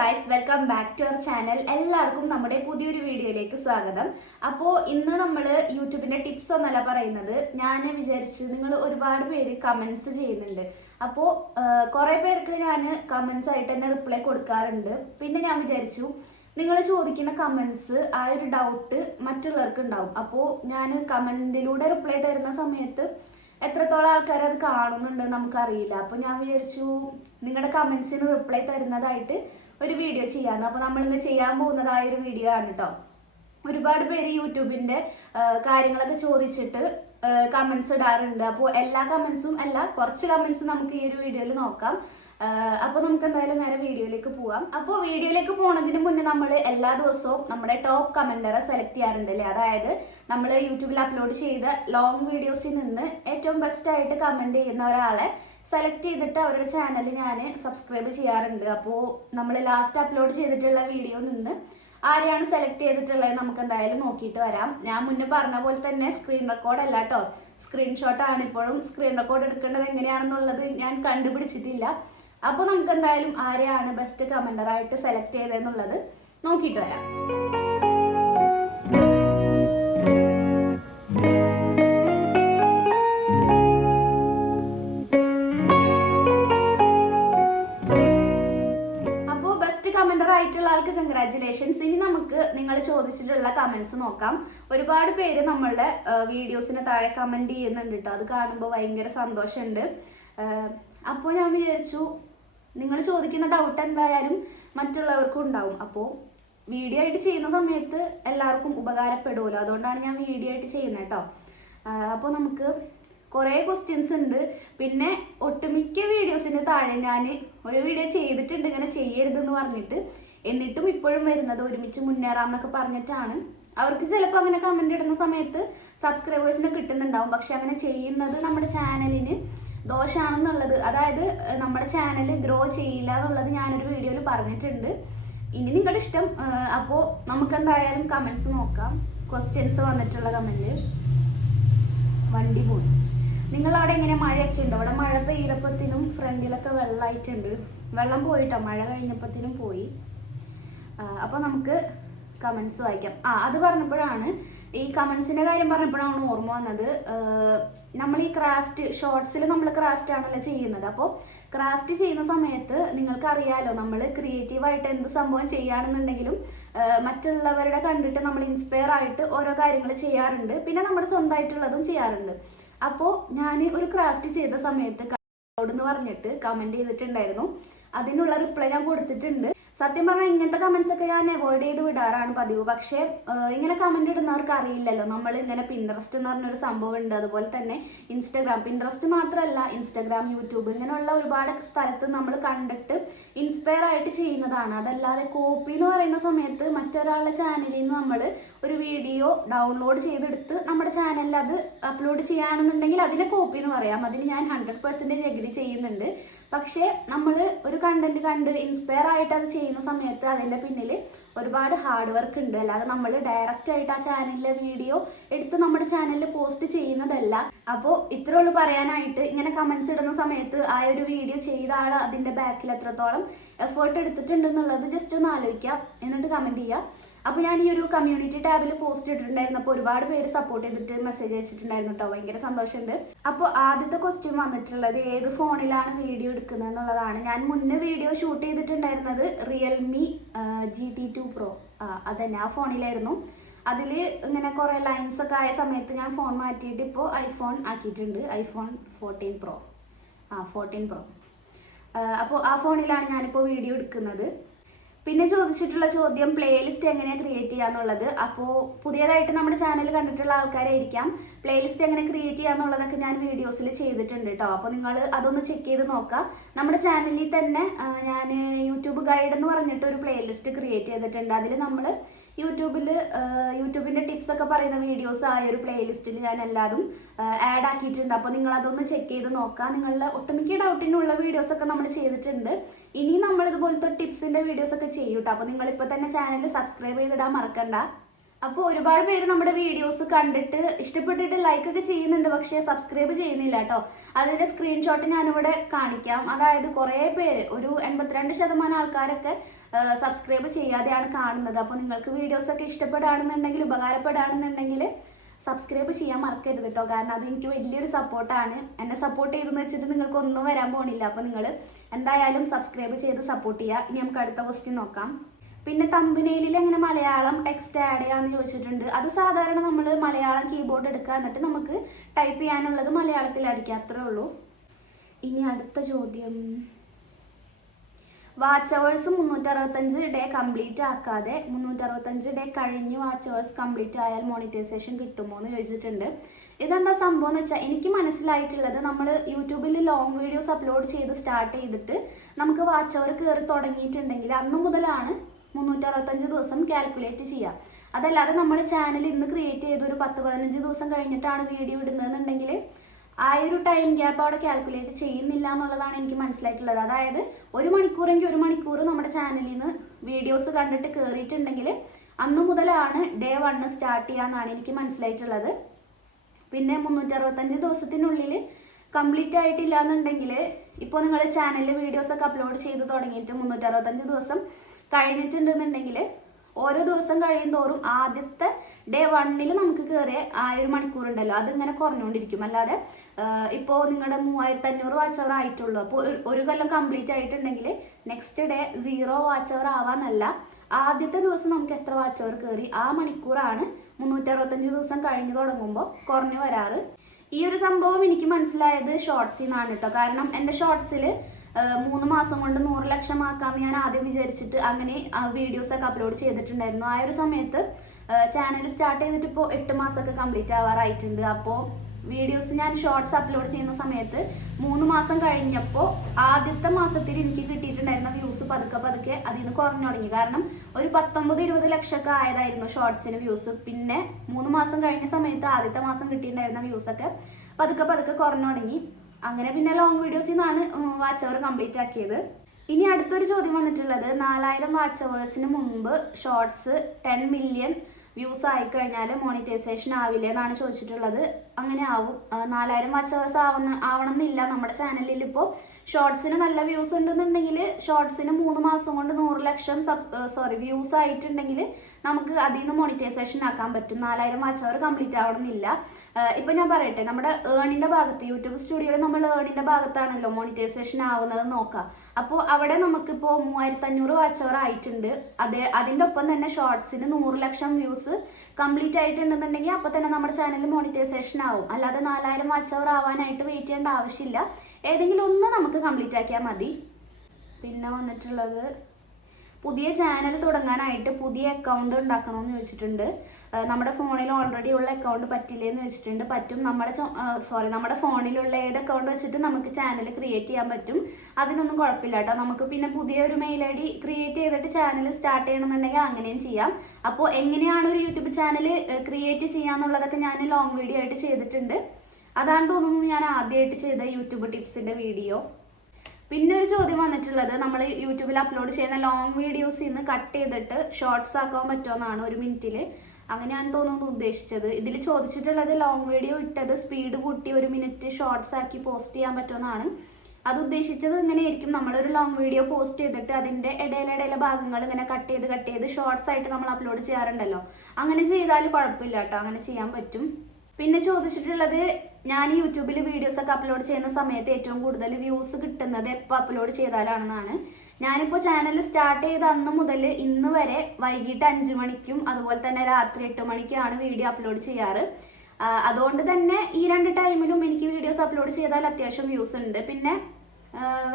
Guys welcome back to our channel എല്ലാവർക്കും നമ്മുടെ പുതിയൊരു വീഡിയോയിലേക്ക് സ്വാഗതം. അപ്പോൾ ഇന്ന് നമ്മൾ യൂട്യൂബിന്റെ ടിപ്സ് ഒന്നല്ല പറയുന്നത്. ഞാൻ വിചാരിച്ച് നിങ്ങൾ ഒരുപാട് പേര് കമൻസ് ചെയ്യുന്നുണ്ട്. അപ്പോൾ കുറേ പേർക്ക് ഞാൻ കമൻസ് ആയിട്ട് തന്നെ റിപ്ലൈ കൊടുക്കാറുണ്ട്. പിന്നെ ഞാൻ വിചാരിച്ചു നിങ്ങൾ ചോദിക്കുന്ന കമൻസ് ആ ഒരു ഡൗട്ട് മറ്റുള്ളവർക്ക് ഉണ്ടാവും അപ്പോൾ ഞാൻ കമന്റിലൂടെ റിപ്ലൈ തരുന്ന സമയത്ത് എത്രത്തോളം ആൾക്കാർ അത് കാണുന്നുണ്ട് നമുക്കറിയില്ല. അപ്പോൾ ഞാൻ വിചാരിച്ചു നിങ്ങളുടെ കമന്റ്സിന് റിപ്ലൈ തരുന്നതായിട്ട് ഒരു വീഡിയോ ചെയ്യാന്ന് അപ്പോൾ നമ്മൾ ഇന്ന് ചെയ്യാൻ പോകുന്നതായ ഒരു വീഡിയോ ആണ് കേട്ടോ ഒരുപാട് പേര് യൂട്യൂബിന്റെ കാര്യങ്ങളൊക്കെ ചോദിച്ചിട്ട് കമന്റ്സ് ഇടാറുണ്ട്. അപ്പോൾ എല്ലാ കമന്റ്സും അല്ല കുറച്ച് കമന്റ്സ് നമുക്ക് ഈ ഒരു വീഡിയോയിൽ നോക്കാം. അപ്പോൾ നമുക്ക് എന്തായാലും നേരെ വീഡിയോയിലേക്ക് പോവാം. അപ്പോൾ വീഡിയോയിലേക്ക് പോകുന്നതിന് മുന്നേ നമ്മൾ എല്ലാ ദിവസവും നമ്മുടെ ടോപ്പ് കമന്ററെ സെലക്ട് ചെയ്യാറുണ്ട് അല്ലേ അതായത് നമ്മൾ യൂട്യൂബിൽ അപ്ലോഡ് ചെയ്ത ലോങ് വീഡിയോസിൽ നിന്ന് ഏറ്റവും ബെസ്റ്റ് ആയിട്ട് കമന്റ് ചെയ്യുന്ന ഒരാളെ സെലക്ട് ചെയ്തിട്ട് അവരുടെ ചാനൽ ഞാൻ സബ്സ്ക്രൈബ് ചെയ്യാറുണ്ട്. അപ്പോൾ നമ്മൾ ലാസ്റ്റ് അപ്ലോഡ് ചെയ്തിട്ടുള്ള വീഡിയോ നിന്ന് ആരെയാണ് സെലക്ട് ചെയ്തിട്ടുള്ളത് നമുക്ക് എന്തായാലും നോക്കിയിട്ട് വരാം. ഞാൻ മുന്നേ പറഞ്ഞ പോലെ തന്നെ സ്ക്രീൻ റെക്കോർഡ് അല്ല കേട്ടോ ആണ് ഇപ്പോഴും. സ്ക്രീൻ റെക്കോർഡ് എടുക്കേണ്ടത് എങ്ങനെയാണെന്നുള്ളത് ഞാൻ കണ്ടുപിടിച്ചിട്ടില്ല. അപ്പോൾ നമുക്ക് എന്തായാലും ആരെയാണ് ബെസ്റ്റ് കമന്ററായിട്ട് സെലക്ട് ചെയ്തതെന്നുള്ളത് നോക്കിയിട്ട് വരാം. ചോദിച്ചിട്ടുള്ള കമൻസ് നോക്കാം. ഒരുപാട് പേര് നമ്മളുടെ വീഡിയോസിന് താഴെ കമന്റ് ചെയ്യുന്നുണ്ട് കേട്ടോ അത് കാണുമ്പോൾ ഭയങ്കര സന്തോഷമുണ്ട്. അപ്പോൾ ഞാൻ വിചാരിച്ചു നിങ്ങൾ ചോദിക്കുന്ന ഡൗട്ട് എന്തായാലും മറ്റുള്ളവർക്കും ഉണ്ടാവും. അപ്പോൾ വീഡിയോ ആയിട്ട് ചെയ്യുന്ന സമയത്ത് എല്ലാവർക്കും ഉപകാരപ്പെടുമല്ലോ അതുകൊണ്ടാണ് ഞാൻ വീഡിയോ ആയിട്ട് ചെയ്യുന്നത് കേട്ടോ അപ്പോൾ നമുക്ക് കുറേ ക്വസ്റ്റ്യൻസ് ഉണ്ട്. പിന്നെ ഒട്ടുമിക്ക വീഡിയോസിന് താഴെ ഞാൻ ഒരു വീഡിയോ ചെയ്തിട്ടുണ്ട്. ഇങ്ങനെ ചെയ്യരുതെന്ന് പറഞ്ഞിട്ട് എന്നിട്ടും ഇപ്പോഴും വരുന്നത് ഒരുമിച്ച് മുന്നേറാം എന്നൊക്കെ പറഞ്ഞിട്ടാണ്. അവർക്ക് ചിലപ്പോൾ അങ്ങനെ കമന്റ് ഇടുന്ന സമയത്ത് സബ്സ്ക്രൈബേഴ്സിനെ കിട്ടുന്നുണ്ടാവും. പക്ഷെ അങ്ങനെ ചെയ്യുന്നത് നമ്മുടെ ചാനലിന് ദോഷമാണെന്നുള്ളത് അതായത് നമ്മുടെ ചാനൽ ഗ്രോ ചെയ്യില്ല എന്നുള്ളത് ഞാനൊരു വീഡിയോയിൽ പറഞ്ഞിട്ടുണ്ട്. ഇനി നിങ്ങളുടെ ഇഷ്ടം അപ്പോൾ നമുക്ക് എന്തായാലും കമന്റ്സ് നോക്കാം. ക്വസ്റ്റ്യൻസ് വന്നിട്ടുള്ള കമന്റ് വണ്ടി പോയി. നിങ്ങൾ അവിടെ എങ്ങനെ മഴയൊക്കെ ഉണ്ടോ? അവിടെ മഴ പെയ്തപ്പോഴത്തേനും ഫ്രണ്ടിലൊക്കെ വെള്ളമായിട്ടുണ്ട് വെള്ളം പോയിട്ടോ? മഴ കഴിഞ്ഞപ്പോഴത്തേനും പോയി. അപ്പോൾ നമുക്ക് കമൻസ് വായിക്കാം. ആ അത് പറഞ്ഞപ്പോഴാണ് ഈ കമൻസിന്റെ കാര്യം പറഞ്ഞപ്പോഴാണ് ഓർമ്മ വന്നത്. നമ്മൾ ഈ ക്രാഫ്റ്റ് ഷോർട്സിൽ നമ്മൾ ക്രാഫ്റ്റ് ആണല്ലോ ചെയ്യുന്നത്. അപ്പോൾ ക്രാഫ്റ്റ് ചെയ്യുന്ന സമയത്ത് നിങ്ങൾക്ക് അറിയാലോ നമ്മൾ ക്രിയേറ്റീവായിട്ട് എന്ത് സംഭവം ചെയ്യുകയാണെന്നുണ്ടെങ്കിലും മറ്റുള്ളവരുടെ കണ്ടിട്ട് നമ്മൾ ഇൻസ്പയർ ആയിട്ട് ഓരോ കാര്യങ്ങൾ ചെയ്യാറുണ്ട്. പിന്നെ നമ്മുടെ സ്വന്തമായിട്ടുള്ളതും ചെയ്യാറുണ്ട്. അപ്പോൾ ഞാൻ ഒരു ക്രാഫ്റ്റ് ചെയ്ത സമയത്ത് എന്ന് പറഞ്ഞിട്ട് കമന്റ് ചെയ്തിട്ടുണ്ടായിരുന്നു. അതിനുള്ള റിപ്ലൈ ഞാൻ കൊടുത്തിട്ടുണ്ട്. സത്യം പറഞ്ഞാൽ ഇങ്ങനത്തെ കമൻസ് ഒക്കെ ഞാൻ അവോയ്ഡ് ചെയ്ത് വിടാറാണ് പതിവ്. പക്ഷേ ഇങ്ങനെ കമന്റ് ഇടുന്നവർക്ക് അറിയില്ലല്ലോ. നമ്മൾ ഇങ്ങനെ പിൻട്രസ്റ്റ് എന്ന് പറഞ്ഞൊരു സംഭവം ഉണ്ട്. അതുപോലെ തന്നെ ഇൻസ്റ്റഗ്രാം പിൻട്രസ്റ്റ് മാത്രമല്ല ഇൻസ്റ്റഗ്രാം യൂട്യൂബ് ഇങ്ങനെയുള്ള ഒരുപാട് സ്ഥലത്ത് നമ്മൾ കണ്ടിട്ട് ഇൻസ്പയർ ആയിട്ട് ചെയ്യുന്നതാണ്. അതല്ലാതെ കോപ്പി എന്ന് പറയുന്ന സമയത്ത് മറ്റൊരാളുടെ ചാനലിൽ നിന്ന് നമ്മൾ ഒരു വീഡിയോ ഡൗൺലോഡ് ചെയ്തെടുത്ത് നമ്മുടെ ചാനലിൽ അത് അപ്ലോഡ് ചെയ്യുകയാണെന്നുണ്ടെങ്കിൽ അതിനെ കോപ്പി എന്ന് പറയാം. അതിന് ഞാൻ ഹൺഡ്രഡ് പെർസെന്റേജ് എഗ്രി ചെയ്യുന്നുണ്ട്. പക്ഷേ നമ്മൾ ഒരു കണ്ടന്റ് കണ്ട് ഇൻസ്പയർ ആയിട്ട് അത് ചെയ്യുന്ന സമയത്ത് അതിന്റെ പിന്നിൽ ഒരുപാട് ഹാർഡ് വർക്ക് ഉണ്ട്. അല്ലാതെ നമ്മൾ ഡയറക്റ്റ് ആയിട്ട് ആ ചാനലിലെ വീഡിയോ എടുത്ത് നമ്മുടെ ചാനലിൽ പോസ്റ്റ് ചെയ്യുന്നതല്ല. അപ്പോൾ ഇത്രേ ഉള്ളൂ പറയാനായിട്ട്. ഇങ്ങനെ കമൻസ് ഇടുന്ന സമയത്ത് ആ ഒരു വീഡിയോ ചെയ്ത ആൾ അതിന്റെ ബാക്കിൽ എത്രത്തോളം എഫേർട്ട് എടുത്തിട്ടുണ്ടെന്നുള്ളത് ജസ്റ്റ് ഒന്ന് ആലോചിക്കാം. എന്നിട്ട് കമന്റ് ചെയ്യാം. അപ്പോൾ ഞാൻ ഈ ഒരു കമ്മ്യൂണിറ്റി ടാബിൽ പോസ്റ്റ് ഇട്ടിട്ടുണ്ടായിരുന്നപ്പോൾ ഒരുപാട് പേര് സപ്പോർട്ട് ചെയ്തിട്ട് മെസ്സേജ് അയച്ചിട്ടുണ്ടായിരുന്നു കേട്ടോ ഭയങ്കര സന്തോഷമുണ്ട് അപ്പോൾ ആദ്യത്തെ ക്വസ്റ്റ്യൻ വന്നിട്ടുള്ളത് ഏത് ഫോണിലാണ് വീഡിയോ എടുക്കുന്നത് എന്നുള്ളതാണ്. ഞാൻ മുന്നേ വീഡിയോ ഷൂട്ട് ചെയ്തിട്ടുണ്ടായിരുന്നത് Realme G T two pro അതന്നെ. ആ ഫോണിലായിരുന്നു. അതിൽ ഇങ്ങനെ കുറേ ലൈൻസ് ഒക്കെ ആയ സമയത്ത് ഞാൻ ഫോൺ മാറ്റിയിട്ട് ഇപ്പോൾ ഐഫോൺ ആക്കിയിട്ടുണ്ട്. ഐഫോൺ ഫോർട്ടീൻ പ്രോ ആ ഫോർട്ടീൻ പ്രോ അപ്പോൾ ആ ഫോണിലാണ് ഞാനിപ്പോൾ വീഡിയോ എടുക്കുന്നത്. പിന്നെ ചോദിച്ചിട്ടുള്ള ചോദ്യം പ്ലേലിസ്റ്റ് എങ്ങനെയാണ് ക്രിയേറ്റ് ചെയ്യാന്നുള്ളത്. അപ്പോൾ പുതിയതായിട്ട് നമ്മുടെ ചാനൽ കണ്ടിട്ടുള്ള ആൾക്കാരായിരിക്കാം. പ്ലേലിസ്റ്റ് എങ്ങനെ ക്രിയേറ്റ് ചെയ്യാന്നുള്ളതൊക്കെ ഞാൻ വീഡിയോസിൽ ചെയ്തിട്ടുണ്ട് കേട്ടോ അപ്പോൾ നിങ്ങൾ അതൊന്ന് ചെക്ക് ചെയ്ത് നോക്കാം. നമ്മുടെ ചാനലിൽ തന്നെ ഞാൻ യൂട്യൂബ് ഗൈഡ് എന്ന് പറഞ്ഞിട്ട് ഒരു പ്ലേലിസ്റ്റ് ക്രിയേറ്റ് ചെയ്തിട്ടുണ്ട്. അതിൽ നമ്മൾ യൂട്യൂബിൽ യൂട്യൂബിന്റെ ടിപ്സ് ഒക്കെ പറയുന്ന വീഡിയോസ് ആയ ഒരു പ്ലേലിസ്റ്റിൽ ഞാൻ എല്ലാതും ആഡ് ആക്കിയിട്ടുണ്ട്. അപ്പോൾ നിങ്ങൾ അതൊന്ന് ചെക്ക് ചെയ്ത് നോക്കുക നിങ്ങളുടെ ഒട്ടുമിക്ക ഡൗട്ടിനുള്ള വീഡിയോസ് ഒക്കെ നമ്മൾ ചെയ്തിട്ടുണ്ട്. ഇനി നമ്മൾ ഇതുപോലത്തെ ടിപ്സിന്റെ വീഡിയോസ് ഒക്കെ ചെയ്യൂട്ടോ. അപ്പോൾ നിങ്ങളിപ്പോൾ തന്നെ ചാനൽ സബ്സ്ക്രൈബ് ചെയ്തിടാൻ മറക്കണ്ട. അപ്പോൾ ഒരുപാട് പേര് നമ്മുടെ വീഡിയോസ് കണ്ടിട്ട് ഇഷ്ടപ്പെട്ടിട്ട് ലൈക്ക് ഒക്കെ ചെയ്യുന്നുണ്ട് പക്ഷേ സബ്സ്ക്രൈബ് ചെയ്യുന്നില്ല കേട്ടോ അതിന്റെ സ്ക്രീൻഷോട്ട് ഞാനിവിടെ കാണിക്കാം. അതായത് കുറേ പേര് ഒരു എൺപത്തിരണ്ട് ശതമാനം ആൾക്കാരൊക്കെ സബ്സ്ക്രൈബ് ചെയ്യാതെയാണ് കാണുന്നത്. അപ്പോൾ നിങ്ങൾക്ക് വീഡിയോസ് ഒക്കെ ഇഷ്ടപ്പെടുകയാണെന്നുണ്ടെങ്കിൽ ഉപകാരപ്പെടുകയാണെന്നുണ്ടെങ്കിൽ സബ്സ്ക്രൈബ് ചെയ്യാൻ മറക്കരുത് കേട്ടോ കാരണം അത് എനിക്ക് വലിയൊരു സപ്പോർട്ടാണ് എന്നെ സപ്പോർട്ട് ചെയ്തെന്ന് വെച്ചിട്ട് നിങ്ങൾക്ക് ഒന്നും വരാൻ പോണില്ല. അപ്പോൾ നിങ്ങൾ എന്തായാലും സബ്സ്ക്രൈബ് ചെയ്ത് സപ്പോർട്ട് ചെയ്യുക ഇനി നമുക്ക് അടുത്ത ക്വസ്റ്റ്യൻ നോക്കാം. പിന്നെ തമ്പനയിലിൽ എങ്ങനെ മലയാളം ടെക്സ്റ്റ് ആഡ് ചെയ്യാന്ന് ചോദിച്ചിട്ടുണ്ട്. അത് സാധാരണ നമ്മൾ മലയാളം കീബോർഡ് എടുക്കുക എന്നിട്ട് നമുക്ക് ടൈപ്പ് ചെയ്യാനുള്ളത് മലയാളത്തിൽ അടിക്കുക അത്രേ ഉള്ളൂ. ഇനി അടുത്ത ചോദ്യം. വാച്ച് അവേഴ്സ് മുന്നൂറ്ററുപത്തഞ്ച് ഡേ കംപ്ലീറ്റ് ആക്കാതെ മുന്നൂറ്ററുപത്തഞ്ച് ഡേ കഴിഞ്ഞ് വാച്ച് അവേഴ്സ് കംപ്ലീറ്റ് ആയാൽ മോണിറ്റൈസേഷൻ കിട്ടുമോ എന്ന് ചോദിച്ചിട്ടുണ്ട്. ഇതെന്താ സംഭവം എന്ന് വെച്ചാൽ എനിക്ക് മനസ്സിലായിട്ടുള്ളത് നമ്മൾ യൂട്യൂബിൽ ലോങ് വീഡിയോസ് അപ്ലോഡ് ചെയ്ത് സ്റ്റാർട്ട് ചെയ്തിട്ട് നമുക്ക് വാച്ച് അവർ കയറി തുടങ്ങിയിട്ടുണ്ടെങ്കിൽ അന്ന് മുതലാണ് മുന്നൂറ്ററുപത്തഞ്ച് ദിവസം കാൽക്കുലേറ്റ് ചെയ്യുക അതല്ലാതെ നമ്മൾ ചാനൽ ഇന്ന് ക്രിയേറ്റ് ചെയ്ത് ഒരു പത്ത് പതിനഞ്ച് ദിവസം കഴിഞ്ഞിട്ടാണ് വീഡിയോ ഇടുന്നതെന്നുണ്ടെങ്കിൽ ആ ഒരു ടൈം ഗ്യാപ്പ് അവിടെ കാൽക്കുലേറ്റ് ചെയ്യുന്നില്ല എന്നുള്ളതാണ് എനിക്ക് മനസ്സിലായിട്ടുള്ളത്. അതായത് ഒരു മണിക്കൂറെങ്കിൽ ഒരു മണിക്കൂർ നമ്മുടെ ചാനലിൽ നിന്ന് വീഡിയോസ് കണ്ടിട്ട് കയറിയിട്ടുണ്ടെങ്കിൽ അന്ന് മുതലാണ് ഡേ വണ്ണ് സ്റ്റാർട്ട് ചെയ്യാന്നാണ് എനിക്ക് മനസ്സിലായിട്ടുള്ളത്. പിന്നെ മുന്നൂറ്ററുപത്തഞ്ച് ദിവസത്തിനുള്ളിൽ കംപ്ലീറ്റ് ആയിട്ടില്ല എന്നുണ്ടെങ്കിൽ ഇപ്പോൾ നിങ്ങൾ ചാനലിൽ വീഡിയോസൊക്കെ അപ്ലോഡ് ചെയ്ത് തുടങ്ങിയിട്ട് മുന്നൂറ്ററുപത്തഞ്ച് ദിവസം കഴിഞ്ഞിട്ടുണ്ടെന്നുണ്ടെങ്കിൽ ഓരോ ദിവസം കഴിയും തോറും ആദ്യത്തെ ഡേ വണ്ണിൽ നമുക്ക് കയറിയ ആ ഒരു മണിക്കൂർ ഉണ്ടല്ലോ അതിങ്ങനെ കുറഞ്ഞുകൊണ്ടിരിക്കും. അല്ലാതെ ഇപ്പോൾ നിങ്ങളുടെ മൂവായിരത്തി അഞ്ഞൂറ് വാച്ച് അവർ ആയിട്ടുള്ളൂ. അപ്പോൾ ഒരു കൊല്ലം കംപ്ലീറ്റ് ആയിട്ടുണ്ടെങ്കിൽ next day zero watch hour ആവാന്നല്ല ആദ്യത്തെ ദിവസം നമുക്ക് എത്ര വാച്ച് അവർ കയറി ആ മണിക്കൂറാണ് മുന്നൂറ്ററുപത്തഞ്ച് ദിവസം കഴിഞ്ഞ് തുടങ്ങുമ്പോൾ കുറഞ്ഞു വരാറ്. ഈ ഒരു സംഭവം എനിക്ക് മനസ്സിലായത് ഷോർട്സിൽ നിന്നാണ് കേട്ടോ കാരണം എന്റെ ഷോർട്സിൽ മൂന്ന് മാസം കൊണ്ട് നൂറ് ലക്ഷം ആക്കാമെന്ന് ഞാൻ ആദ്യം വിചാരിച്ചിട്ട് അങ്ങനെ വീഡിയോസ് ഒക്കെ അപ്ലോഡ് ചെയ്തിട്ടുണ്ടായിരുന്നു. ആ ഒരു സമയത്ത് ചാനൽ സ്റ്റാർട്ട് ചെയ്തിട്ട് ഇപ്പോൾ എട്ട് മാസമൊക്കെ കംപ്ലീറ്റ് ആവാറായിട്ടുണ്ട്. അപ്പോൾ വീഡിയോസ് ഞാൻ ഷോർട്സ് അപ്ലോഡ് ചെയ്യുന്ന സമയത്ത് മൂന്ന് മാസം കഴിഞ്ഞപ്പോൾ ആദ്യത്തെ മാസത്തിൽ എനിക്ക് കിട്ടിയിട്ടുണ്ടായിരുന്ന വ്യൂസ് പതുക്കെ പതുക്കെ അതിൽ നിന്ന് കുറഞ്ഞു തുടങ്ങി. കാരണം ഒരു പത്തൊമ്പത് ഇരുപത് ലക്ഷമൊക്കെ ആയതായിരുന്നു ഷോർട്സിന് വ്യൂസ് പിന്നെ മൂന്ന് മാസം കഴിഞ്ഞ സമയത്ത് ആദ്യത്തെ മാസം കിട്ടിയിട്ടുണ്ടായിരുന്ന വ്യൂസൊക്കെ പതുക്കെ പതുക്കെ കുറഞ്ഞു തുടങ്ങി. അങ്ങനെ പിന്നെ ലോങ് വീഡിയോസിൽ നിന്നാണ് വാച്ച് അവർ കംപ്ലീറ്റ് ആക്കിയത്. ഇനി അടുത്തൊരു ചോദ്യം വന്നിട്ടുള്ളത് നാലായിരം വാച്ച് അവേഴ്സിന് മുമ്പ് ഷോർട്സ് ടെൻ മില്യൺ വ്യൂസ് ആയി കഴിഞ്ഞാൽ മോണിറ്റൈസേഷൻ ആവില്ല എന്നാണ് ചോദിച്ചിട്ടുള്ളത്. അങ്ങനെ ആവും. നാലായിരം വാച്ച് അവേഴ്സ് ആവുന്ന ആവണം എന്നില്ല നമ്മുടെ ചാനലിൽ ഇപ്പോൾ ഷോർട്സിന് നല്ല വ്യൂസ് ഉണ്ടെന്നുണ്ടെങ്കിൽ ഷോർട്സിന് മൂന്ന് മാസം കൊണ്ട് നൂറ് ലക്ഷം സബ് സോറി വ്യൂസ് ആയിട്ടുണ്ടെങ്കിൽ നമുക്ക് അതിൽ നിന്ന് മോണിറ്റൈസേഷൻ ആക്കാൻ പറ്റും. നാലായിരം വാച്ച് അവർ കംപ്ലീറ്റ് ആവണമെന്നില്ല. ഇപ്പം ഞാൻ പറയട്ടെ നമ്മുടെ ഏണിന്റെ ഭാഗത്ത് യൂട്യൂബ് സ്റ്റുഡിയോയിൽ നമ്മൾ ഏണിന്റെ ഭാഗത്താണല്ലോ മോണിറ്റൈസേഷൻ ആവുന്നത് നോക്കാം. അപ്പോൾ അവിടെ നമുക്കിപ്പോൾ മൂവായിരത്തി അഞ്ഞൂറ് വാച്ച് അവർ ആയിട്ടുണ്ട്. അതേ അതിന്റെ ഒപ്പം തന്നെ ഷോർട്സിന് നൂറ് ലക്ഷം വ്യൂസ് കംപ്ലീറ്റ് ആയിട്ടുണ്ടെന്നുണ്ടെങ്കിൽ അപ്പോൾ തന്നെ നമ്മുടെ ചാനൽ മോണിറ്റൈസേഷൻ ആവും. അല്ലാതെ നാലായിരം വാച്ച് അവർ ആവാനായിട്ട് വെയിറ്റ് ചെയ്യേണ്ട ആവശ്യമില്ല. ഏതെങ്കിലും ഒന്ന് നമുക്ക് കംപ്ലീറ്റ് ആക്കിയാൽ മതി. പിന്നെ വന്നിട്ടുള്ളത് പുതിയ ചാനൽ തുടങ്ങാനായിട്ട് പുതിയ അക്കൗണ്ട് ഉണ്ടാക്കണമെന്ന് ചോദിച്ചിട്ടുണ്ട്. നമ്മുടെ ഫോണിൽ ഓൾറെഡി ഉള്ള അക്കൗണ്ട് പറ്റില്ലെന്ന് വെച്ചിട്ടുണ്ട് പറ്റും നമ്മുടെ സോറി നമ്മുടെ ഫോണിലുള്ള ഏത് അക്കൗണ്ട് വെച്ചിട്ട് നമുക്ക് ചാനൽ ക്രിയേറ്റ് ചെയ്യാൻ പറ്റും. അതിനൊന്നും കുഴപ്പമില്ല കേട്ടോ. നമുക്ക് പിന്നെ പുതിയൊരു മെയിൽ ഐ ഡി ക്രിയേറ്റ് ചെയ്തിട്ട് ചാനൽ സ്റ്റാർട്ട് ചെയ്യണമെന്നുണ്ടെങ്കിൽ അങ്ങനെയും ചെയ്യാം. അപ്പോൾ എങ്ങനെയാണ് ഒരു യൂട്യൂബ് ചാനൽ ക്രിയേറ്റ് ചെയ്യാന്നുള്ളതൊക്കെ ഞാൻ ലോങ് വീഡിയോ ആയിട്ട് ചെയ്തിട്ടുണ്ട്. അതാണ് തോന്നുന്നു ഞാൻ ആദ്യമായിട്ട് ചെയ്ത യൂട്യൂബ് ടിപ്സിന്റെ വീഡിയോ പിന്നെ ഒരു ചോദ്യം വന്നിട്ടുള്ളത് നമ്മൾ യൂട്യൂബിൽ അപ്ലോഡ് ചെയ്യുന്ന ലോങ് വീഡിയോസ് നിന്ന് കട്ട് ചെയ്തിട്ട് ഷോർട്സ് ആക്കാൻ പറ്റുമെന്നാണ് ഒരു മിനിറ്റിൽ അങ്ങനെയാണ് തോന്നുന്നു ഉദ്ദേശിച്ചത്. ഇതിൽ ചോദിച്ചിട്ടുള്ളത് ലോങ് വീഡിയോ ഇട്ടത് സ്പീഡ് കൂട്ടി ഒരു മിനിറ്റ് ഷോർട്സ് ആക്കി പോസ്റ്റ് ചെയ്യാൻ പറ്റുമെന്നാണ് അത് ഉദ്ദേശിച്ചത് ഇങ്ങനെയായിരിക്കും. നമ്മളൊരു ലോങ് വീഡിയോ പോസ്റ്റ് ചെയ്തിട്ട് അതിന്റെ ഇടയിലിടയിലെ ഭാഗങ്ങൾ ഇങ്ങനെ കട്ട് ചെയ്ത് കട്ട് ചെയ്ത് ഷോർട്സ് ആയിട്ട് നമ്മൾ അപ്ലോഡ് ചെയ്യാറുണ്ടല്ലോ. അങ്ങനെ ചെയ്താൽ കുഴപ്പമില്ല കേട്ടോ. അങ്ങനെ ചെയ്യാൻ പറ്റും. പിന്നെ ചോദിച്ചിട്ടുള്ളത് ഞാൻ യൂട്യൂബിൽ വീഡിയോസ് ഒക്കെ അപ്ലോഡ് ചെയ്യുന്ന സമയത്ത് ഏറ്റവും കൂടുതൽ വ്യൂസ് കിട്ടുന്നത് എപ്പോൾ അപ്ലോഡ് ചെയ്താലാണെന്നാണ്. ഞാനിപ്പോൾ ചാനൽ സ്റ്റാർട്ട് ചെയ്ത അന്ന് മുതൽ ഇന്ന് വരെ വൈകിട്ട് അഞ്ച് മണിക്കും അതുപോലെ തന്നെ രാത്രി എട്ട് മണിക്കുമാണ് വീഡിയോ അപ്ലോഡ് ചെയ്യാറ്. അതുകൊണ്ട് തന്നെ ഈ രണ്ട് ടൈമിലും എനിക്ക് വീഡിയോസ് അപ്ലോഡ് ചെയ്താൽ അത്യാവശ്യം വ്യൂസ് ഉണ്ട്. പിന്നെ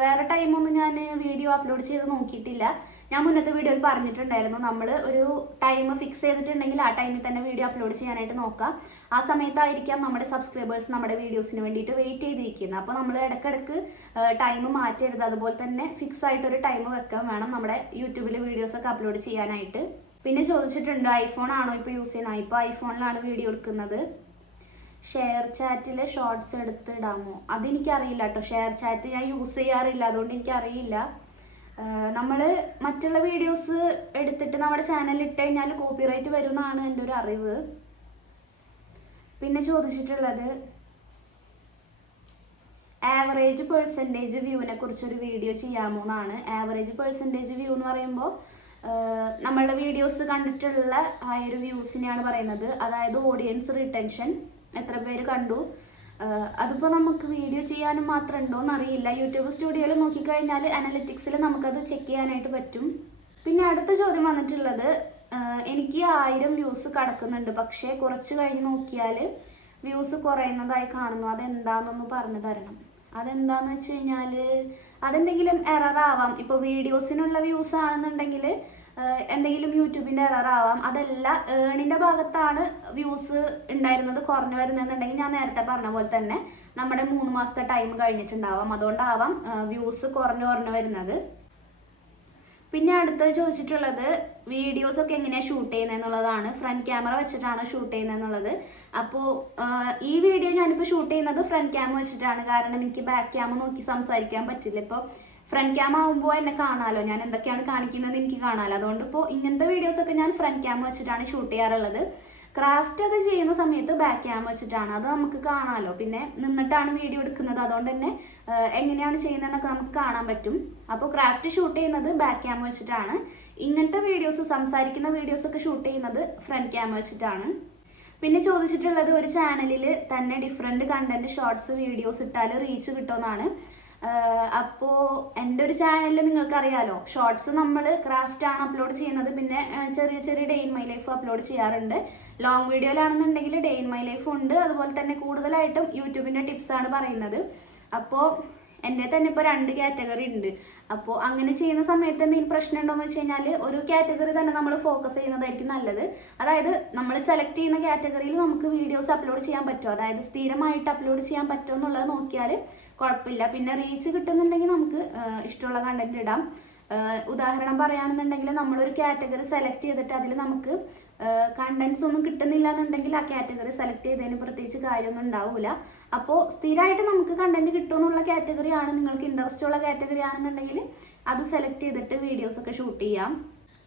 വേറെ ടൈമൊന്നും ഞാൻ വീഡിയോ അപ്ലോഡ് ചെയ്ത് നോക്കിയിട്ടില്ല. ഞാൻ മുന്നത്തെ വീഡിയോയിൽ പറഞ്ഞിട്ടുണ്ടായിരുന്നു. നമ്മൾ ഒരു ടൈം ഫിക്സ് ചെയ്തിട്ടുണ്ടെങ്കിൽ ആ ടൈമിൽ തന്നെ വീഡിയോ അപ്ലോഡ് ചെയ്യാനായിട്ട് നോക്കാം. ആ സമയത്തായിരിക്കാം നമ്മുടെ സബ്സ്ക്രൈബേഴ്സ് നമ്മുടെ വീഡിയോസിന് വേണ്ടിയിട്ട് വെയിറ്റ് ചെയ്തിരിക്കുന്നത്. അപ്പോൾ നമ്മൾ ഇടയ്ക്കിടയ്ക്ക് ടൈം മാറ്റരുത്. അതുപോലെ തന്നെ ഫിക്സ് ആയിട്ട് ഒരു ടൈം വെക്കാൻ വേണം നമ്മുടെ യൂട്യൂബിൽ വീഡിയോസൊക്കെ അപ്ലോഡ് ചെയ്യാനായിട്ട്. പിന്നെ ചോദിച്ചിട്ടുണ്ട് ഐഫോൺ ആണോ ഇപ്പോൾ യൂസ് ചെയ്യുന്നത്? ഇപ്പോൾ ഐഫോണിലാണ് വീഡിയോ എടുക്കുന്നത്. ഷെയർ ചാറ്റിൽ ഷോർട്സ് എടുത്ത് ഇടാമോ അതെനിക്കറിയില്ല കേട്ടോ. ഷെയർ ചാറ്റ് ഞാൻ യൂസ് ചെയ്യാറില്ല. അതുകൊണ്ട് എനിക്കറിയില്ല. നമ്മൾ മറ്റുള്ള വീഡിയോസ് എടുത്തിട്ട് നമ്മുടെ ചാനലിൽ ഇട്ട് കഴിഞ്ഞാൽ കോപ്പിറൈറ്റ് വരുമെന്നാണ് എന്റെ ഒരു അറിവ്. പിന്നെ ചോദിച്ചിട്ടുള്ളത് ആവറേജ് പെർസെന്റേജ് വ്യൂവിനെ കുറിച്ചൊരു വീഡിയോ ചെയ്യാമോ എന്നാണ്. ആവറേജ് പെർസെന്റേജ് വ്യൂ എന്ന് പറയുമ്പോൾ നമ്മളുടെ വീഡിയോസ് കണ്ടിട്ടുള്ള ആ ഒരു വ്യൂസിനെയാണ് പറയുന്നത്. അതായത് ഓഡിയൻസ് റിട്ടൻഷൻ എത്ര പേര് കണ്ടു. അതിപ്പോൾ നമുക്ക് വീഡിയോ ചെയ്യാനും മാത്രം ഉണ്ടോ എന്നറിയില്ല. യൂട്യൂബ് സ്റ്റുഡിയോയിൽ നോക്കിക്കഴിഞ്ഞാൽ അനലിറ്റിക്സിൽ നമുക്കത് ചെക്ക് ചെയ്യാനായിട്ട് പറ്റും. പിന്നെ അടുത്ത ചോദ്യം വന്നിട്ടുള്ളത് എനിക്ക് ആയിരം വ്യൂസ് കടക്കുന്നുണ്ട്. പക്ഷേ കുറച്ച് കഴിഞ്ഞ് നോക്കിയാൽ വ്യൂസ് കുറയുന്നതായി കാണുന്നു. അതെന്താണെന്നൊന്ന് പറഞ്ഞു തരണം. അതെന്താന്ന് വെച്ച് കഴിഞ്ഞാൽ അതെന്തെങ്കിലും എറർ ആവാം. ഇപ്പോൾ വീഡിയോസിനുള്ള വ്യൂസ് ആണെന്നുണ്ടെങ്കിൽ എന്തെങ്കിലും യൂട്യൂബിന്റെ എറർ ആവാം. അതല്ല ഏണിന്റെ ഭാഗത്താണ് വ്യൂസ് ഉണ്ടായിരുന്നത് കുറഞ്ഞു വരുന്നതെന്നുണ്ടെങ്കിൽ ഞാൻ നേരത്തെ പറഞ്ഞ പോലെ തന്നെ നമ്മുടെ മൂന്ന് മാസത്തെ ടൈം കഴിഞ്ഞിട്ടുണ്ടാവാം. അതുകൊണ്ടാവാം വ്യൂസ് കുറഞ്ഞു കുറഞ്ഞു വരുന്നത്. പിന്നെ അടുത്തത് ചോദിച്ചിട്ടുള്ളത് വീഡിയോസ് ഒക്കെ എങ്ങനെയാണ് ഷൂട്ട് ചെയ്യുന്നത് എന്നുള്ളതാണ് ഫ്രണ്ട് ക്യാമറ വെച്ചിട്ടാണ് ഷൂട്ട് ചെയ്യുന്നത് എന്നുള്ളത് അപ്പോൾ ഈ വീഡിയോ ഞാനിപ്പോൾ ഷൂട്ട് ചെയ്യുന്നത് ഫ്രണ്ട് ക്യാമ വെച്ചിട്ടാണ്. കാരണം എനിക്ക് ബാക്ക് ക്യാമ നോക്കി സംസാരിക്കാൻ പറ്റില്ല. ഇപ്പോൾ ഫ്രണ്ട് ക്യാം ആകുമ്പോൾ എന്നെ കാണാമല്ലോ ഞാൻ എന്തൊക്കെയാണ് കാണിക്കുന്നത് എനിക്ക് കാണാമല്ലോ അതുകൊണ്ട് ഇപ്പോൾ ഇങ്ങനത്തെ വീഡിയോസൊക്കെ ഞാൻ ഫ്രണ്ട് ക്യാമ വെച്ചിട്ടാണ് ഷൂട്ട് ചെയ്യാറുള്ളത്. ക്രാഫ്റ്റ് ഒക്കെ ചെയ്യുന്ന സമയത്ത് ബാക്ക് ക്യാം വെച്ചിട്ടാണ്. അത് നമുക്ക് കാണാമല്ലോ പിന്നെ നിന്നിട്ടാണ് വീഡിയോ എടുക്കുന്നത്. അതുകൊണ്ട് തന്നെ എങ്ങനെയാണ് ചെയ്യുന്നതെന്നൊക്കെ നമുക്ക് കാണാൻ പറ്റും. അപ്പോൾ ക്രാഫ്റ്റ് ഷൂട്ട് ചെയ്യുന്നത് ബാക്ക് ക്യാം വെച്ചിട്ടാണ്. ഇങ്ങനത്തെ വീഡിയോസ് സംസാരിക്കുന്ന വീഡിയോസ് ഒക്കെ ഷൂട്ട് ചെയ്യുന്നത് ഫ്രണ്ട് ക്യാം വെച്ചിട്ടാണ്. പിന്നെ ചോദിച്ചിട്ടുള്ളത് ഒരു ചാനലിൽ തന്നെ ഡിഫറെന്റ് കണ്ടന്റ് ഷോർട്സ് വീഡിയോസ് ഇട്ടാൽ റീച്ച് കിട്ടുമെന്നാണ്. അപ്പോൾ എന്റെ ഒരു ചാനലിൽ നിങ്ങൾക്കറിയാലോ. ഷോർട്സ് നമ്മൾ ക്രാഫ്റ്റാണ് അപ്ലോഡ് ചെയ്യുന്നത്. പിന്നെ ചെറിയ ചെറിയ day in my life upload ചെയ്യാറുണ്ട്. ലോങ് വീഡിയോയിലാണെന്നുണ്ടെങ്കിൽ ഡേ ഇൻ മൈ ലൈഫ് ഉണ്ട്. അതുപോലെ തന്നെ കൂടുതലായിട്ടും യൂട്യൂബിന്റെ ടിപ്സാണ് പറയുന്നത്. അപ്പോൾ എന്റെ തന്നെ ഇപ്പോൾ രണ്ട് കാറ്റഗറി ഉണ്ട്. അപ്പോൾ അങ്ങനെ ചെയ്യുന്ന സമയത്ത് എന്തെങ്കിലും പ്രശ്നം ഉണ്ടോ എന്ന് വെച്ച് കഴിഞ്ഞാൽ ഒരു കാറ്റഗറി തന്നെ നമ്മൾ ഫോക്കസ് ചെയ്യുന്നതായിരിക്കും നല്ലത്. അതായത് നമ്മൾ സെലക്ട് ചെയ്യുന്ന കാറ്റഗറിയിൽ നമുക്ക് വീഡിയോസ് അപ്ലോഡ് ചെയ്യാൻ പറ്റുമോ അതായത് സ്ഥിരമായിട്ട് അപ്ലോഡ് ചെയ്യാൻ പറ്റുമോ എന്നുള്ളത് നോക്കിയാൽ കുഴപ്പമില്ല. പിന്നെ റീച്ച് കിട്ടുന്നുണ്ടെങ്കിൽ നമുക്ക് ഇഷ്ടമുള്ള കണ്ടന്റ് ഇടാം. ഉദാഹരണം പറയുകയാണെന്നുണ്ടെങ്കിൽ നമ്മളൊരു കാറ്റഗറി സെലക്ട് ചെയ്തിട്ട് അതിൽ നമുക്ക് കണ്ടൻസ് ഒന്നും കിട്ടുന്നില്ല എന്നുണ്ടെങ്കിൽ ആ കാറ്റഗറി സെലക്ട് ചെയ്തതിന് പ്രത്യേകിച്ച് കാര്യമൊന്നും ഉണ്ടാവില്ല അപ്പോൾ സ്ഥിരമായിട്ട് നമുക്ക് കണ്ടന്റ് കിട്ടുമെന്നുള്ള കാറ്റഗറി ആണ് നിങ്ങൾക്ക് ഇൻട്രസ്റ്റ് ഉള്ള കാറ്റഗറി ആണെന്നുണ്ടെങ്കിൽ അത് സെലക്ട് ചെയ്തിട്ട് വീഡിയോസ് ഒക്കെ ഷൂട്ട് ചെയ്യാം.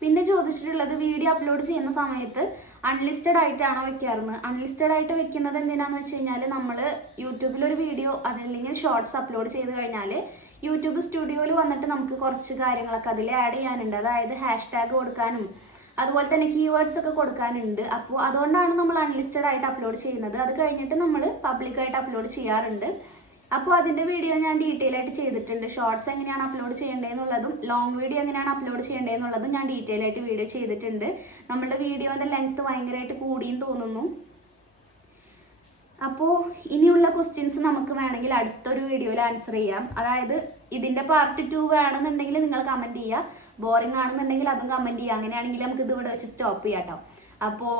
പിന്നെ ചോദിച്ചിട്ടുള്ളത് വീഡിയോ അപ്ലോഡ് ചെയ്യുന്ന സമയത്ത് അൺലിസ്റ്റഡ് ആയിട്ടാണോ വെക്കാറുന്നത്? അൺലിസ്റ്റഡ് ആയിട്ട് വെക്കുന്നത് എന്തിനാന്ന് വെച്ച് കഴിഞ്ഞാൽ നമ്മൾ യൂട്യൂബിൽ ഒരു വീഡിയോ അതല്ലെങ്കിൽ ഷോർട്സ് അപ്ലോഡ് ചെയ്ത് കഴിഞ്ഞാൽ യൂട്യൂബ് സ്റ്റുഡിയോയിൽ വന്നിട്ട് നമുക്ക് കുറച്ച് കാര്യങ്ങളൊക്കെ അതിൽ ആഡ് ചെയ്യാനുണ്ട്. അതായത് ഹാഷ് ടാഗ് കൊടുക്കാനും അതുപോലെ തന്നെ കീവേഡ്സ് ഒക്കെ കൊടുക്കാനുണ്ട്. അപ്പോൾ അതുകൊണ്ടാണ് നമ്മൾ അൺലിസ്റ്റഡ് ആയിട്ട് അപ്ലോഡ് ചെയ്യുന്നത്. അത് കഴിഞ്ഞിട്ട് നമ്മൾ പബ്ലിക്കായിട്ട് അപ്ലോഡ് ചെയ്യാറുണ്ട്. അപ്പോൾ അതിന്റെ വീഡിയോ ഞാൻ ഡീറ്റെയിൽ ആയിട്ട് ചെയ്തിട്ടുണ്ട്. ഷോർട്സ് എങ്ങനെയാണ് അപ്ലോഡ് ചെയ്യേണ്ടതെന്നുള്ളതും ലോങ് വീഡിയോ എങ്ങനെയാണ് അപ്ലോഡ് ചെയ്യേണ്ടതെന്നുള്ളതും ഞാൻ ഡീറ്റെയിൽ ആയിട്ട് വീഡിയോ ചെയ്തിട്ടുണ്ട്. നമ്മുടെ വീഡിയോന്റെ ലെങ്ത് ഭയങ്കരമായിട്ട് കൂടിയും തോന്നുന്നു. അപ്പോൾ ഇനിയുള്ള ക്വസ്റ്റ്യൻസ് നമുക്ക് വേണമെങ്കിൽ അടുത്തൊരു വീഡിയോയിൽ ആൻസർ ചെയ്യാം. അതായത് ഇതിന്റെ പാർട്ട് ടു വേണമെന്നുണ്ടെങ്കിൽ നിങ്ങൾ കമന്റ് ചെയ്യുക. ബോറിംഗ് ആണെന്നുണ്ടെങ്കിൽ അതും കമന്റ് ചെയ്യുക. അങ്ങനെയാണെങ്കിൽ നമുക്ക് ഇത് ഇവിടെ വെച്ച് സ്റ്റോപ്പ് ചെയ്യാം കേട്ടോ അപ്പോൾ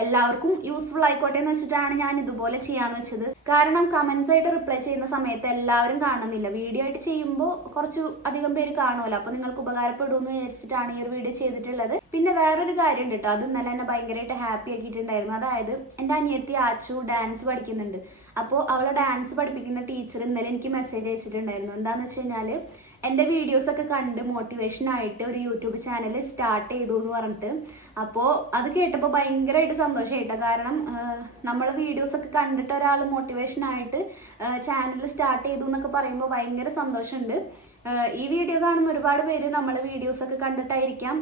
എല്ലാവർക്കും യൂസ്ഫുൾ ആയിക്കോട്ടെ എന്ന് വെച്ചിട്ടാണ് ഞാൻ ഇതുപോലെ ചെയ്യാന്ന് വെച്ചത്. കാരണം കമന്റ്സ് ആയിട്ട് റിപ്ലൈ ചെയ്യുന്ന സമയത്ത് എല്ലാവരും കാണുന്നില്ല. വീഡിയോ ആയിട്ട് ചെയ്യുമ്പോൾ കുറച്ച് അധികം പേര് കാണുമല്ലോ. അപ്പോൾ നിങ്ങൾക്ക് ഉപകാരപ്പെടുമെന്ന് വിചാരിച്ചിട്ടാണ് ഈ ഒരു വീഡിയോ ചെയ്തിട്ടുള്ളത്. പിന്നെ വേറൊരു കാര്യം ഉണ്ട് കേട്ടോ അത് ഇന്നലെ എന്നെ ഭയങ്കരമായിട്ട് ഹാപ്പി ആക്കിയിട്ടുണ്ടായിരുന്നു. അതായത് എന്റെ അനിയത്തി ആച്ചു ഡാൻസ് പഠിക്കുന്നുണ്ട്. അപ്പോൾ അവളെ ഡാൻസ് പഠിപ്പിക്കുന്ന ടീച്ചർ ഇന്നലെ എനിക്ക് മെസ്സേജ് അയച്ചിട്ടുണ്ടായിരുന്നു. എന്താന്ന് വെച്ച് കഴിഞ്ഞാൽ എന്റെ വീഡിയോസ് ഒക്കെ കണ്ട് മോട്ടിവേഷൻ ആയിട്ട് ഒരു യൂട്യൂബ് ചാനൽ സ്റ്റാർട്ട് ചെയ്തു എന്ന് പറഞ്ഞിട്ട് അപ്പോൾ അത് കേട്ടപ്പോൾ ഭയങ്കരമായിട്ട് സന്തോഷമായിട്ടോ കാരണം നമ്മൾ വീഡിയോസ് ഒക്കെ കണ്ടിട്ട് ഒരാൾ മോട്ടിവേഷൻ ആയിട്ട് ചാനൽ സ്റ്റാർട്ട് ചെയ്തു എന്നൊക്കെ പറയുമ്പോൾ ഭയങ്കര സന്തോഷമുണ്ട്. ഈ വീഡിയോ കാണുന്ന ഒരുപാട് പേര് നമ്മൾ വീഡിയോസ് ഒക്കെ കണ്ടിട്ടായിരിക്കാം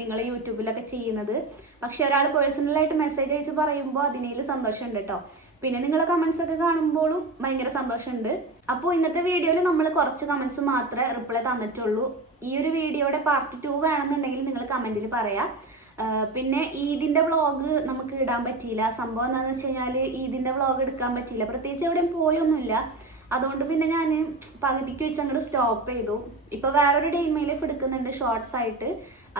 നിങ്ങൾ യൂട്യൂബിലൊക്കെ ചെയ്യുന്നത്. പക്ഷെ ഒരാൾ പേഴ്സണലായിട്ട് മെസ്സേജ് അയച്ച് പറയുമ്പോൾ അതിനേൽ സന്തോഷമുണ്ട് കേട്ടോ. പിന്നെ നിങ്ങൾ കമൻസ് ഒക്കെ കാണുമ്പോഴും ഭയങ്കര സന്തോഷമുണ്ട്. അപ്പോൾ ഇന്നത്തെ വീഡിയോയിൽ നമ്മൾ കുറച്ച് കമൻസ് മാത്രമേ റിപ്ലൈ തന്നിട്ടുള്ളൂ. ഈ ഒരു വീഡിയോയുടെ പാർട്ട് ടു വേണമെന്നുണ്ടെങ്കിൽ നിങ്ങൾ കമന്റിൽ പറയാം. പിന്നെ ഈദിന്റെ വ്ളോഗ് നമുക്ക് ഇടാൻ പറ്റിയില്ല. സംഭവം എന്താണെന്ന് വെച്ച് കഴിഞ്ഞാൽ ഈദിന്റെ വ്ളോഗ് എടുക്കാൻ പറ്റിയില്ല. പ്രത്യേകിച്ച് എവിടെയും പോയൊന്നുമില്ല. അതുകൊണ്ട് പിന്നെ ഞാൻ പകുതിക്ക് വെച്ച് അങ്ങോട്ട് സ്റ്റോപ്പ് ചെയ്തു. ഇപ്പോൾ വേറൊരു ഡേ ഇൻ മൈ ലൈഫ് എടുക്കുന്നുണ്ട് ഷോർട്സ് ആയിട്ട്.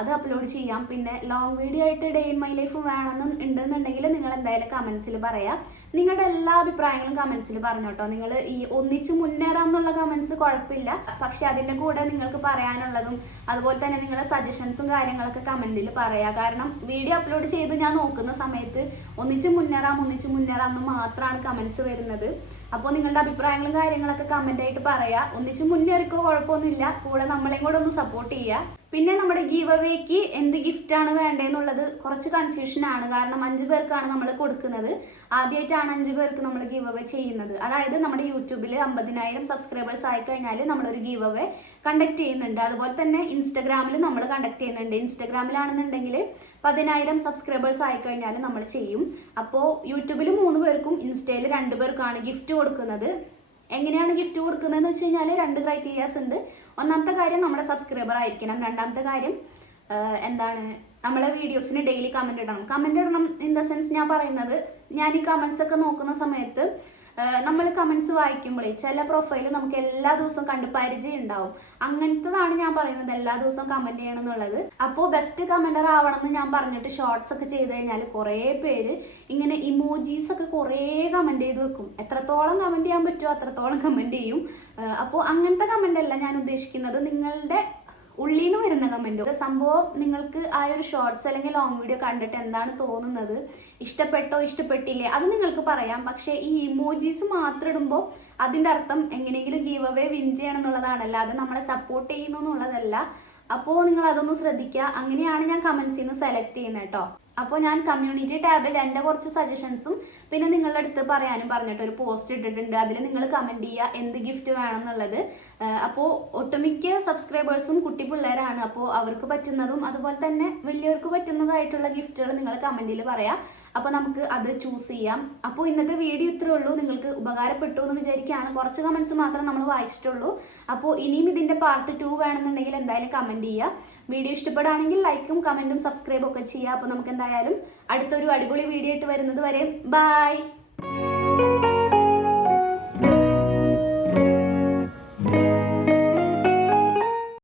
അത് അപ്ലോഡ് ചെയ്യാം. പിന്നെ ലോങ് വീഡിയോ ആയിട്ട് ഡേ ഇൻ മൈ ലൈഫ് വേണമെന്ന് ഉണ്ടെന്നുണ്ടെങ്കിൽ നിങ്ങൾ എന്തായാലും കമൻസിൽ പറയാം. നിങ്ങളുടെ എല്ലാ അഭിപ്രായങ്ങളും കമൻസിൽ പറഞ്ഞു കേട്ടോ. നിങ്ങൾ ഈ ഒന്നിച്ച് മുന്നേറാം എന്നുള്ള കമൻസ് കുഴപ്പമില്ല. പക്ഷെ അതിന്റെ കൂടെ നിങ്ങൾക്ക് പറയാനുള്ളതും അതുപോലെ തന്നെ നിങ്ങളുടെ സജഷൻസും കാര്യങ്ങളൊക്കെ കമന്റിൽ പറയാം. കാരണം വീഡിയോ അപ്ലോഡ് ചെയ്ത് ഞാൻ നോക്കുന്ന സമയത്ത് ഒന്നിച്ച് മുന്നേറാം ഒന്നിച്ച് മുന്നേറാം എന്ന് മാത്രമാണ് കമൻസ് വരുന്നത്. അപ്പോൾ നിങ്ങളുടെ അഭിപ്രായങ്ങളും കാര്യങ്ങളൊക്കെ കമന്റ് ആയിട്ട് പറയാ. ഒന്നിച്ച് മുന്നേറിക്കോ കുഴപ്പമൊന്നുമില്ല. കൂടെ നമ്മളെയും കൂടെ ഒന്ന് സപ്പോർട്ട് ചെയ്യുക പിന്നെ നമ്മുടെ ഗീവ് അവേക്ക് എന്ത് ഗിഫ്റ്റ് ആണ് വേണ്ടതെന്നുള്ളത് കുറച്ച് കൺഫ്യൂഷനാണ് കാരണം അഞ്ച് പേർക്കാണ് നമ്മൾ കൊടുക്കുന്നത്. ആദ്യമായിട്ടാണ് അഞ്ച് പേർക്ക് നമ്മൾ ഗീവ് അവേ ചെയ്യുന്നത്. അതായത് നമ്മുടെ യൂട്യൂബിൽ അമ്പതിനായിരം സബ്സ്ക്രൈബേഴ്സ് ആയി കഴിഞ്ഞാൽ നമ്മളൊരു ഗീവ് അവേ കണ്ടക്ട് ചെയ്യുന്നുണ്ട്. അതുപോലെ തന്നെ ഇൻസ്റ്റഗ്രാമിൽ നമ്മൾ കണ്ടക്ട് ചെയ്യുന്നുണ്ട്. ഇൻസ്റ്റഗ്രാമിലാണെന്നുണ്ടെങ്കിൽ പതിനായിരം സബ്സ്ക്രൈബേഴ്സ് ആയി കഴിഞ്ഞാൽ നമ്മൾ ചെയ്യും. അപ്പോൾ യൂട്യൂബിൽ മൂന്ന് പേർക്കും ഇൻസ്റ്റയിൽ രണ്ട് പേർക്കാണ് ഗിഫ്റ്റ് കൊടുക്കുന്നത്. എങ്ങനെയാണ് ഗിഫ്റ്റ് കൊടുക്കുന്നതെന്ന് വെച്ച് കഴിഞ്ഞാൽ രണ്ട് ക്രൈറ്റീരിയാസ് ഉണ്ട്. ഒന്നാമത്തെ കാര്യം നമ്മുടെ സബ്സ്ക്രൈബർ ആയിരിക്കണം. രണ്ടാമത്തെ കാര്യം എന്താണ് നമ്മളെ വീഡിയോസിന് ഡെയിലി കമന്റ് ഇടണം. കമന്റ് ഇടണം ഇൻ ദ സെൻസ് ഞാൻ പറയുന്നത് ഞാൻ ഈ കമൻസ് ഒക്കെ നോക്കുന്ന സമയത്ത് നമ്മൾ കമൻസ് വായിക്കുമ്പോഴേ ചില പ്രൊഫൈൽ നമുക്ക് എല്ലാ ദിവസവും കണ്ട് പരിചയം ഉണ്ടാവും അങ്ങനത്തതാണ് ഞാൻ പറയുന്നത്. എല്ലാ ദിവസവും കമന്റ് ചെയ്യണം എന്നുള്ളത് അപ്പോൾ ബെസ്റ്റ് കമന്റർ ആവണം എന്ന് ഞാൻ പറഞ്ഞിട്ട് ഷോർട്സ് ഒക്കെ ചെയ്ത് കഴിഞ്ഞാൽ കുറേ പേര് ഇങ്ങനെ ഇമോജീസ് ഒക്കെ കുറേ കമന്റ് ചെയ്ത് വെക്കും. എത്രത്തോളം കമന്റ് ചെയ്യാൻ പറ്റുമോ അത്രത്തോളം കമന്റ് ചെയ്യും. അപ്പോൾ അങ്ങനത്തെ കമന്റ് അല്ല ഞാൻ ഉദ്ദേശിക്കുന്നത്. നിങ്ങളുടെ ഉള്ളിൽ നിന്ന് വരുന്ന കമന്റോ സംഭവം നിങ്ങൾക്ക് ആ ഒരു ഷോർട്സ് അല്ലെങ്കിൽ ലോങ് വീഡിയോ കണ്ടിട്ട് എന്താണ് തോന്നുന്നത്? ഇഷ്ടപ്പെട്ടോ ഇഷ്ടപ്പെട്ടില്ലേ? അത് നിങ്ങൾക്ക് പറയാം. പക്ഷേ ഈ ഇമോജീസ് മാത്രം ഇടുമ്പോൾ അതിന്റെ അർത്ഥം എങ്ങനെയെങ്കിലും ഗീവ് അവേ വിൻ ചെയ്യണം എന്നുള്ളതാണ് അല്ലാതെ നമ്മളെ സപ്പോർട്ട് ചെയ്യുന്നു എന്നുള്ളതല്ല. അപ്പോൾ നിങ്ങൾ അതൊന്ന് ശ്രദ്ധിക്കുക. അങ്ങനെയാണ് ഞാൻ കമൻസിൽ നിന്ന് സെലക്ട് ചെയ്യുന്നത് കേട്ടോ. അപ്പോൾ ഞാൻ കമ്മ്യൂണിറ്റി ടാബിൽ എന്റെ കുറച്ച് സജഷൻസും പിന്നെ നിങ്ങളുടെ അടുത്ത് പറയാനും പറഞ്ഞിട്ട് ഒരു പോസ്റ്റ് ഇട്ടിട്ടുണ്ട്. അതിൽ നിങ്ങൾ കമന്റ് ചെയ്യുക എന്ത് ഗിഫ്റ്റ് വേണം എന്നുള്ളത് അപ്പോൾ ഒട്ടുമിക്ക സബ്സ്ക്രൈബേഴ്സും കുട്ടി പിള്ളേരാണ്. അപ്പോൾ അവർക്ക് പറ്റുന്നതും അതുപോലെ തന്നെ വലിയവർക്ക് പറ്റുന്നതായിട്ടുള്ള ഗിഫ്റ്റുകൾ നിങ്ങൾ കമന്റിൽ പറയാം. അപ്പോൾ നമുക്ക് അത് ചൂസ് ചെയ്യാം. അപ്പോൾ ഇന്നത്തെ വീഡിയോ ഇത്രേ ഉള്ളൂ. നിങ്ങൾക്ക് ഉപകാരപ്പെട്ടു എന്ന് വിചാരിക്കുകയാണ്. കുറച്ച് കമൻസ് മാത്രം നമ്മൾ വായിച്ചിട്ടുള്ളൂ. അപ്പോൾ ഇനിയും ഇതിന്റെ പാർട്ട് ടു വേണമെന്നുണ്ടെങ്കിൽ എന്തായാലും കമന്റ് ചെയ്യുക. വീഡിയോ ഇഷ്ടപ്പെടുകയാണെങ്കിൽ ലൈക്കും കമന്റും സബ്സ്ക്രൈബും ഒക്കെ ചെയ്യുക. അപ്പോൾ നമുക്ക് എന്തായാലും അടുത്തൊരു അടിപൊളി വീഡിയോ ആയിട്ട് വരുന്നത് വരെ. ബൈ